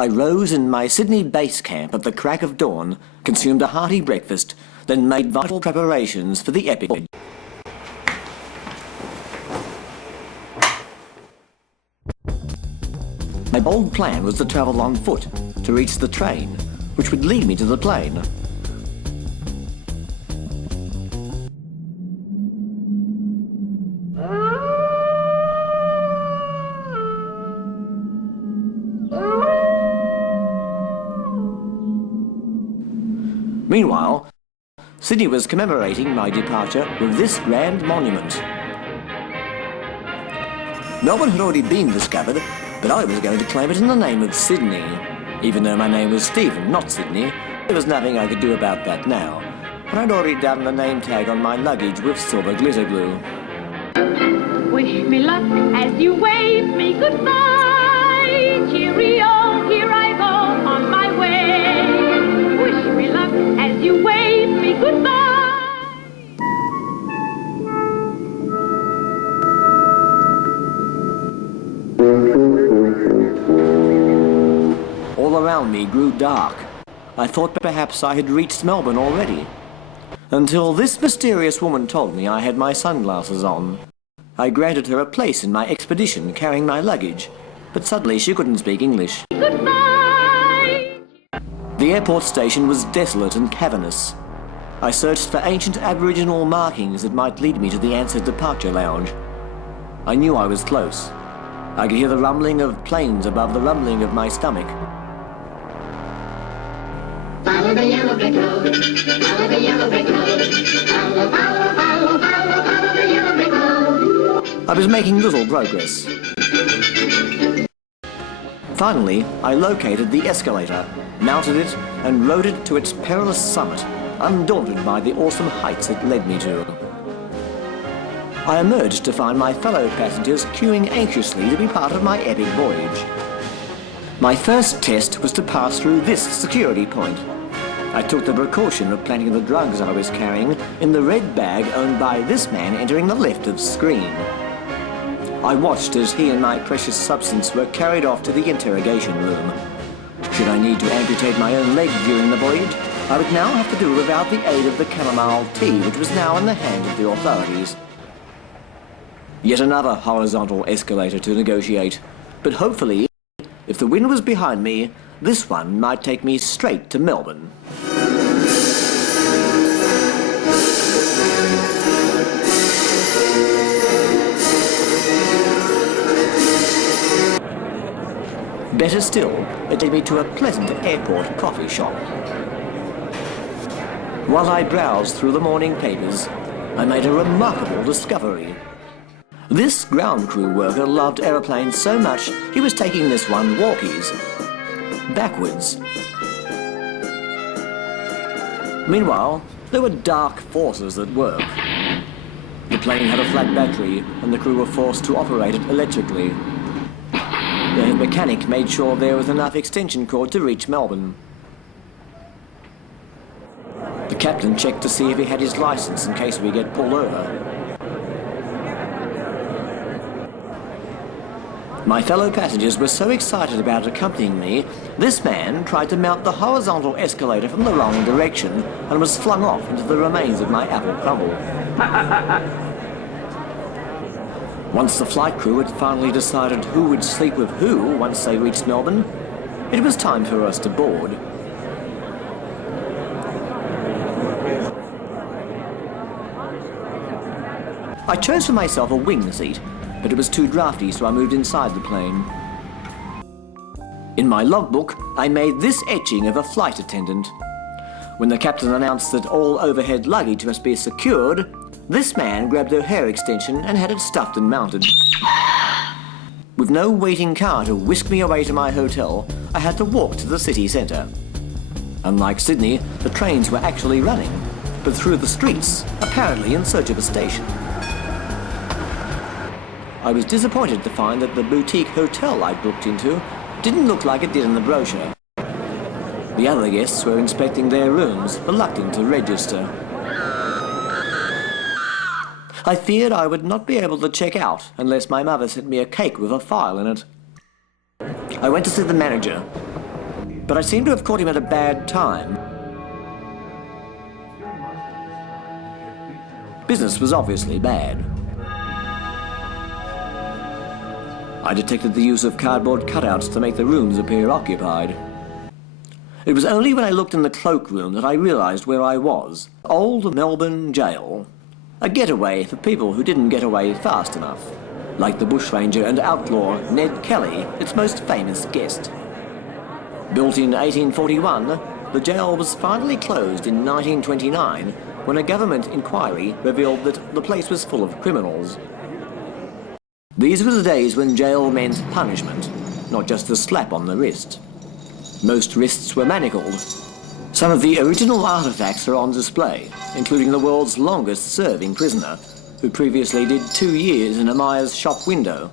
I rose in my Sydney base camp at the crack of dawn, consumed a hearty breakfast, then made vital preparations for the epic. My bold plan was to travel on foot, to reach the train, which would lead me to the plane. Meanwhile, Sydney was commemorating my departure with this grand monument. Melbourne had already been discovered, but I was going to claim it in the name of Sydney. Even though my name was Stephen, not Sydney, there was nothing I could do about that now. And I'd already done the name tag on my luggage with silver glitter glue. Wish me luck as you wave me goodbye. Cheerio, here I go on my way. Wish me luck as you wave me goodbye. All around me grew dark. I thought perhaps I had reached Melbourne already. Until this mysterious woman told me I had my sunglasses on. I granted her a place in my expedition carrying my luggage, but suddenly she couldn't speak English. Goodbye. The airport station was desolate and cavernous. I searched for ancient Aboriginal markings that might lead me to the answered departure lounge. I knew I was close. I could hear the rumbling of planes above the rumbling of my stomach. Follow the yellow brick road, follow the yellow brick road, follow, follow, follow, follow, follow the yellow brick road. I was making little progress. Finally, I located the escalator, mounted it, and rode it to its perilous summit, undaunted by the awesome heights it led me to. I emerged to find my fellow passengers queuing anxiously to be part of my epic voyage. My first test was to pass through this security point. I took the precaution of planting the drugs I was carrying in the red bag owned by this man entering the left of screen. I watched as he and my precious substance were carried off to the interrogation room. Should I need to amputate my own leg during the voyage, I would now have to do without the aid of the chamomile tea, which was now in the hands of the authorities. Yet another horizontal escalator to negotiate, but hopefully, if the wind was behind me, this one might take me straight to Melbourne. Better still, it took me to a pleasant airport coffee shop. While I browsed through the morning papers, I made a remarkable discovery. This ground crew worker loved aeroplanes so much he was taking this one walkies, backwards. Meanwhile, there were dark forces at work. The plane had a flat battery and the crew were forced to operate it electrically. The head mechanic made sure there was enough extension cord to reach Melbourne. The captain checked to see if he had his license in case we get pulled over. My fellow passengers were so excited about accompanying me, this man tried to mount the horizontal escalator from the wrong direction and was flung off into the remains of my apple crumble. Once the flight crew had finally decided who would sleep with who once they reached Melbourne, it was time for us to board. I chose for myself a wing seat, but it was too drafty, so I moved inside the plane. In my logbook, I made this etching of a flight attendant. When the captain announced that all overhead luggage must be secured, this man grabbed a hair extension and had it stuffed and mounted. With no waiting car to whisk me away to my hotel, I had to walk to the city centre. Unlike Sydney, the trains were actually running, but through the streets, apparently in search of a station. I was disappointed to find that the boutique hotel I'd booked into didn't look like it did in the brochure. The other guests were inspecting their rooms, reluctant to register. I feared I would not be able to check out unless my mother sent me a cake with a file in it. I went to see the manager. but I seem to have caught him at a bad time. Business was obviously bad. I detected the use of cardboard cutouts to make the rooms appear occupied. It was only when I looked in the cloakroom that I realised where I was. Old Melbourne jail. A getaway for people who didn't get away fast enough. Like the bushranger and outlaw Ned Kelly, its most famous guest. Built in 1841, the jail was finally closed in 1929 when a government inquiry revealed that the place was full of criminals. These were the days when jail meant punishment, not just a slap on the wrist. Most wrists were manacled. Some of the original artefacts are on display, including the world's longest-serving prisoner, who previously did 2 years in a Myers shop window.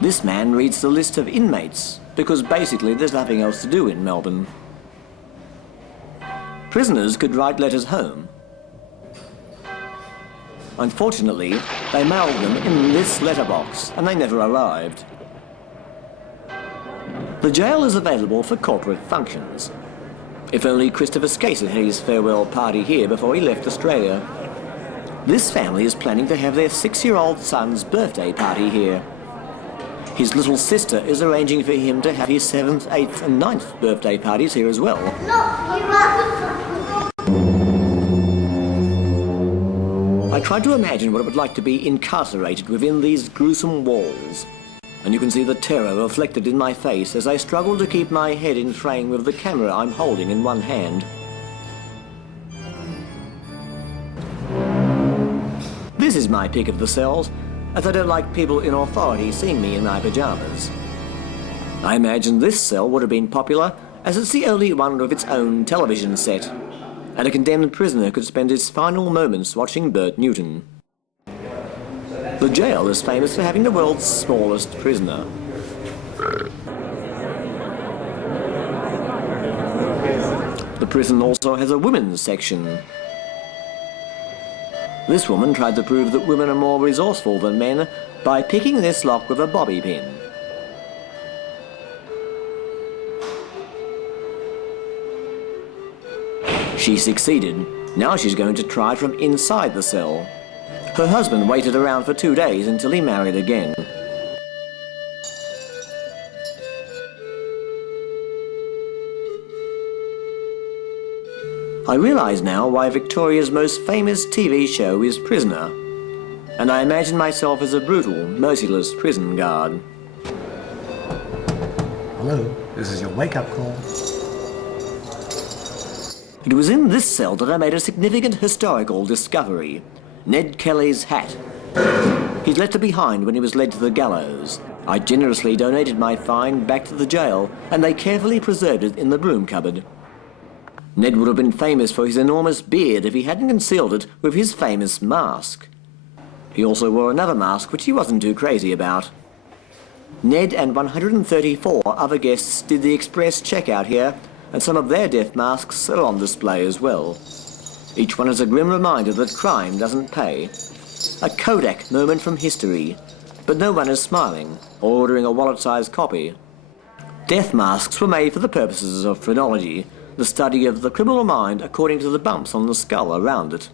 This man reads the list of inmates, because basically there's nothing else to do in Melbourne. Prisoners could write letters home. Unfortunately, they mailed them in this letterbox, and they never arrived. The jail is available for corporate functions. If only Christopher Skase had his farewell party here before he left Australia. This family is planning to have their 6-year-old son's birthday party here. His little sister is arranging for him to have his 7th, 8th and 9th birthday parties here as well. I tried to imagine what it would like to be incarcerated within these gruesome walls. And you can see the terror reflected in my face as I struggle to keep my head in frame with the camera I'm holding in one hand. This is my pick of the cells, as I don't like people in authority seeing me in my pyjamas. I imagine this cell would have been popular as it's the only one with its own television set, and a condemned prisoner could spend his final moments watching Bert Newton. The jail is famous for having the world's smallest prisoner. The prison also has a women's section. This woman tried to prove that women are more resourceful than men by picking this lock with a bobby pin. She succeeded. Now she's going to try from inside the cell. Her husband waited around for 2 days until he married again. I realise now why Victoria's most famous TV show is Prisoner, and I imagine myself as a brutal, merciless prison guard. Hello, this is your wake-up call. It was in this cell that I made a significant historical discovery. Ned Kelly's hat. He'd left it behind when he was led to the gallows. I generously donated my find back to the jail, and they carefully preserved it in the broom cupboard. Ned would have been famous for his enormous beard if he hadn't concealed it with his famous mask. He also wore another mask which he wasn't too crazy about. Ned and 134 other guests did the express checkout here, and some of their death masks are on display as well. Each one is a grim reminder that crime doesn't pay. A Kodak moment from history, but no one is smiling or ordering a wallet-sized copy. Death masks were made for the purposes of phrenology, the study of the criminal mind according to the bumps on the skull around it.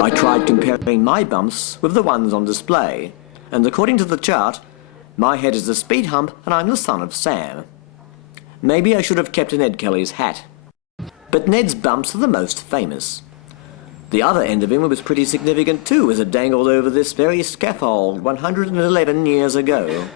I tried comparing my bumps with the ones on display, and according to the chart, my head is a speed hump and I'm the son of Sam. Maybe I should have kept Ned Kelly's hat. But Ned's bumps are the most famous. The other end of him was pretty significant too, as it dangled over this very scaffold 111 years ago.